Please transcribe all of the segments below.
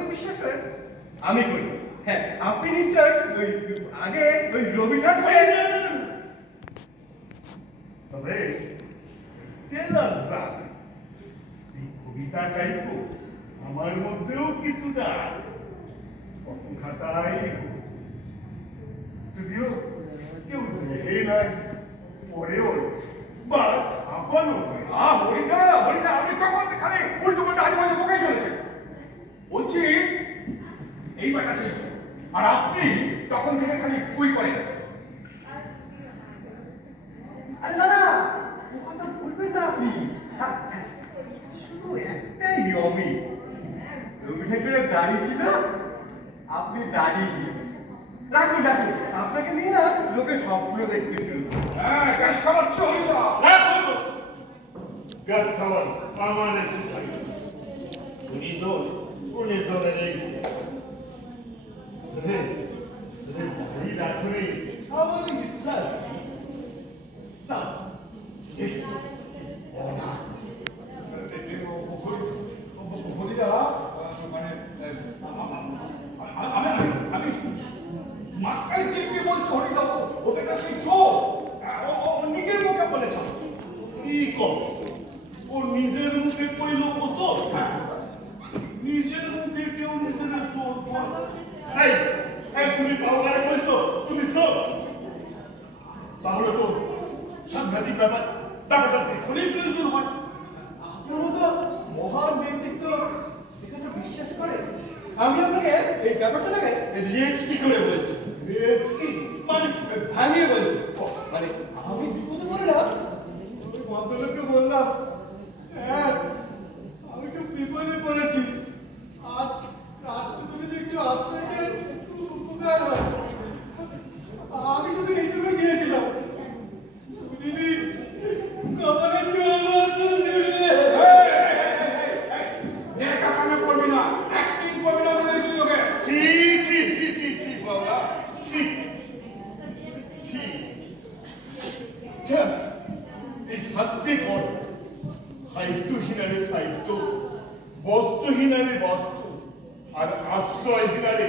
আপনি বিশ্বাস করেন? আমি করি। হ্যাঁ, আপনি নিশ্চয় ওই আগে ওই রবি ঠাকুরের তবে তেলার যাক এই কবিতা টাইপ আমার মধ্যেও কিছুটা আছে। কত খাতাই যদিও কেউ দেখে নাই, পরেও বা ছাপানো হয়। হরিদা হরিদা, আপনি তখন খালি উল্টো পাল্টা আজে বাজে বকেই চলেছেন। বলছি এই ব্যাটা ছিল, আর আপনি তখন থেকে খালি বই করেন। আরে না না, ও কথা বলবেন না আপনি। শুধু একটাই নিয়মই, রবি ঠাকুরের দাড়ি ছিল, আপনি দাড়ি দিয়েছেন। রাখুন রাখুন, আপনাকে নিয়ে না লোকে স্বপ্ন দেখতেছিল। হ্যাঁ, গ্যাস খাওয়াচ্ছ হরিদা। গ্যাস খাওয়ার পার্মানেন্ট থাকে। উনি জনের এই দাড়ি রাখলে আমাদের বিশ্বাস চাপ হরিদা মানে আমি মাকাই দিব্যি বলছি হরিদা, ওদের কাছে চোর, ও নিজের মুখে বলেছ। কি কর ও নিজের মুখে কইল ও চোর? নিজের মুখে কেউ নিজের চোর এই এই তুমি পাওয়ারে কইছো তুমি চোর? তাহলে তো সাংঘাতিক ব্যাপারটা এখনই প্রয়োজন হয়। আপনার মতো মহান ব্যক্তিত্ব এখানে বিশ্বাস করে আমি আপনাকে এই ব্যাপারটা লাগাই লেজ কি করে বলছি। লেজ কি মানে ভাঙিয়ে বলছি। মানে আমি বিপদে পড়লাম, ওই ভদ্রলোককে বললাম, হ্যাঁ আমি তো বিপদে পড়েছি, আজ রাত্রে তুমি যদি একটু আসতে একটু উপকার হয়। আমি শুধু এইটুকু চেয়েছিলাম, দিদি কপালে চোর মতো জুড়ে। কাকামে করবি না, অ্যাক্টিং করবি না বলে দিচ্ছি তোকে। ছি ছি ছি ছি ছি বাবা ছি ছি এই শাস্তি কর। খাদ্যহীনারে খাদ্য, বস্ত্রহীনারে বস্ত্র, আর আশ্রয়হীনারে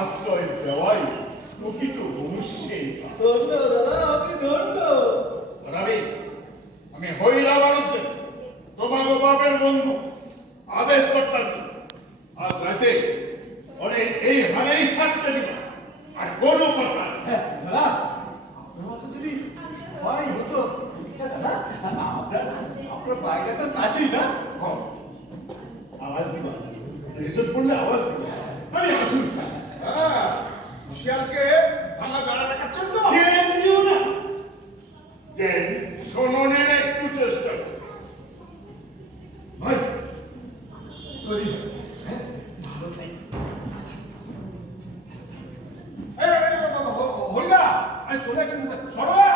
আশ্রয় দেওয়াই প্রকৃত মনুষ্যের ধন্য দাদা, আপনি ধন্য। আমি হইরা বাড়ুতে তোমার বাপের বন্ধু আদেশ করতেছি, আজ রাতে অনেক এই হারেই থাকতে দিব। আর কোনো কথা হ্যাঁ দাদা, আপনার মতো যদি সবাই হতো। আচ্ছা দাদা, আপনার বাড়িটা তো কাছেই না? হ্যাঁ, আওয়াজ দিবা, ইজ্জত করলে আওয়াজ দিবা। আমি আসুন হ্যাঁ, শিয়ালকে ভাঙা বেড়া দেখাচ্ছেন তো? জ্ঞান দিও না, জ্ঞান শোননের একটু চেষ্টা করো। ভাই সরি, হ্যাঁ ভালো থাকি। হরিদা আরে চলে যাচ্ছেন সরোয়া,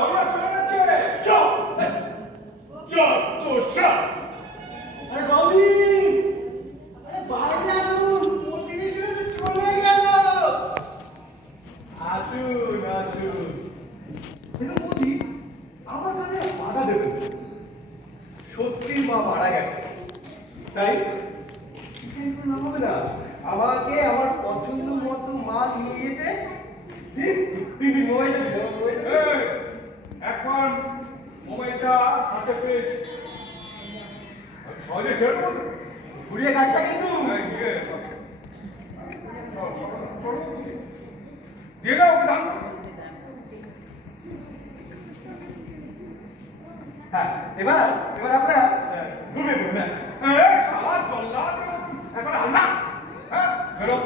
হরিদা চলে যাচ্ছে। চুপ, যত সব আরে বাবি, আরে বাইরে আসুন, প্রতিবেশীরা তো চলে গেল। আসুন আসুন। কিন্তু মোদি আমার কাছে বাধা দেবেন, সত্যি মা মারা গেছে, তাই চিন্তা না হবে না, আমাকে আমার পছন্দ মতো মাছ নিয়ে যেতে এখন মোবাইলটা হাতে পেয়েছি, সহজে ছেড়ে দেবো তো? ঘুরিয়ে গাড়টা কিন্তু দিয়ে দাও ওকে দাম। হ্যাঁ, এবার এবার আপনারা ঘুমিয়ে পড়ুন। শালা জল্লাদ, এখন আল্লাহ। হ্যাঁ, বেরো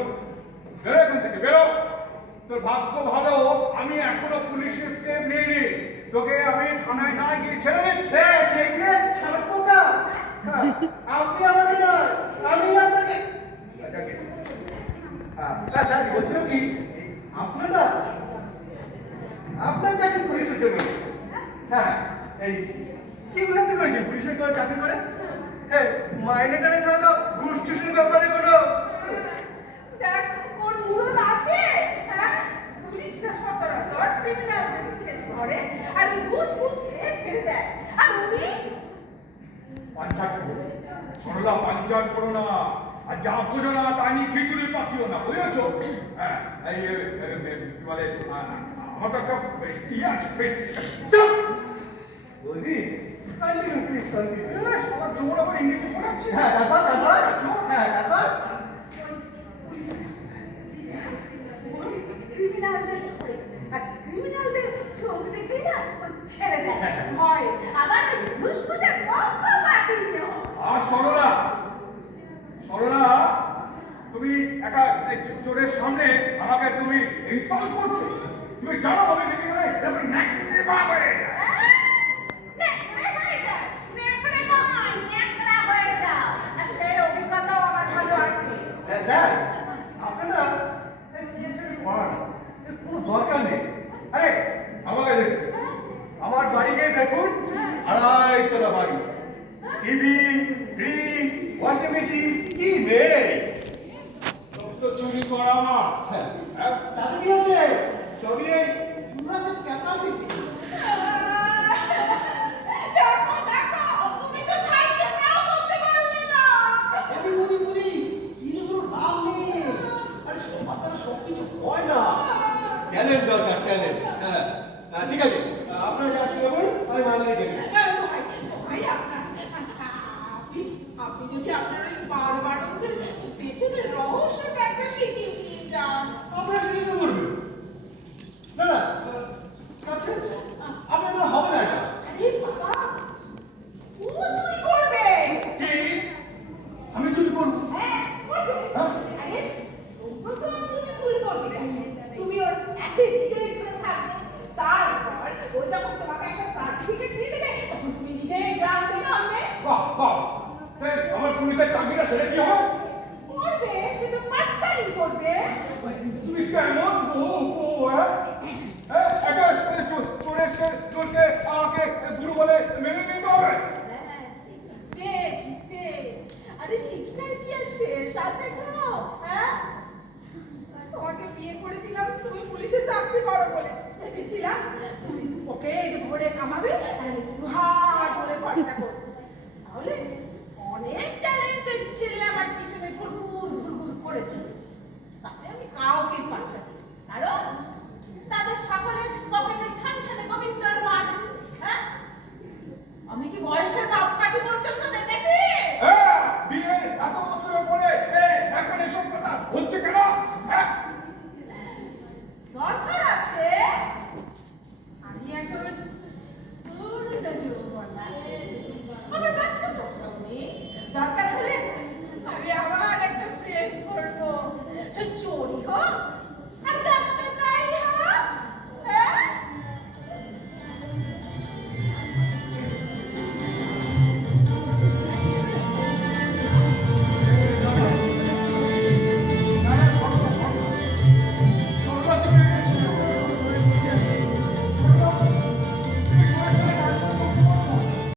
বেরো এখান থেকে বেরো। তোর ভাগ্য ভালো আমি এখনো পুলিশের স্টেপ নিইনি, তোকে আমি থানায় না গিয়ে ছেড়ে দিচ্ছি। সেইগুলো শালা পোকা। হ্যাঁ, আপনি আমাকে নয়, আমি আপনাকে। স্যার বলছিলাম কি, আপনারা আপনার চাকরি পুলিশের জন্য। হ্যাঁ, এই কি উন্নতি করেছেন পুলিশের করে চাকরি করে? হ্যাঁ, মাইনে টানে ছাড়া তো ঘুষ টুসের ব্যাপারে কোনো দেখ ওর মুরল আছে। হ্যাঁ, পুলিশরা সচরাচর ক্রিমিনালদের ছেড়ে ধরে আর ঘুষ ঘুষ খেয়ে ছেড়ে দেয়, আর উনি পাঞ্চাট করো সরলা, পাঞ্চাট করো না, আর যা বোঝো না তা ডাইনি খিচুড়ি পাকিও না, বুঝেছো? হ্যাঁ, এই কি বলে, আমার তো একটা বেস্টি আছে, বেস্টি। চুপ! বৌদি কন্টিনিউ প্লিজ কন্টিনিউ সবার জোর আবার ইংরেজি পড়াচ্ছে। হ্যাঁ তারপর হ্যাঁ তারপর ক্রিমিনালদের চোখ দেখে না ছেড়ে দেয় ভয় আবার ওই ফুসফুসের বন্ধ বাতিল আর সরলা, সরলা, তুমি একা এই চোরের সামনে আমাকে তুমি ইনসাল্ট করছো। তুমি জানো আমি দেখে গেলে এরকম নেকড়ে বাবা স্যার আপনারা কোনো দরকার নেই। আরে আমাকে দেখুন, আমার বাড়িতে দেখুন 2.5 তলা বাড়ি, টিভি, ফ্রিজ, ওয়াশিং মেশিন কি নেই? সব তো চুরি করা না। হ্যাঁ হ্যাঁ, তাতে কি আছে? সবই এই সুন্দর ক্যাপাসিটি। বুঝি কিন্তু কোনো লাভ নেই। আরে সবার দ্বারা সবকিছু হয় না, ট্যালেন্ট দরকার, ট্যালেন্ট। হ্যাঁ ঠিক আছে, আপনারা যা শুনে বলুন আমি মাল নিয়ে গেলাম। আপনি যদি আপনার ওই বারবারদের পেছনের রহস্যটা একটা শিখিয়ে দিয়ে যান আপনারা সেটা তো করবেন না না কাছে আপনাদের হবে না এটা। আরে বাবা ও চুরি করবে কি? আমি চুরি করবো? হ্যাঁ করবে হ্যাঁ? আরে প্রথম তুমি চুরি করবে কেন? তুমি ওর অ্যাসিস্ট্যান্ট হয়ে থাকবে তারপর ও যখন তোমাকে একটা সার্টিফিকেট দিয়ে দেবে তখন তুমি নিজেই গ্রাউন্ডে নামবে বাহ বাহ, তাই আমার পুলিশের চাকরিটা সেটা কি হবে? করবে সেটা পার্ট টাইম করবে তুমি কেমন বউ হ্যাঁ? চোরের চোরকে আমাকে গুরু বলে মেনে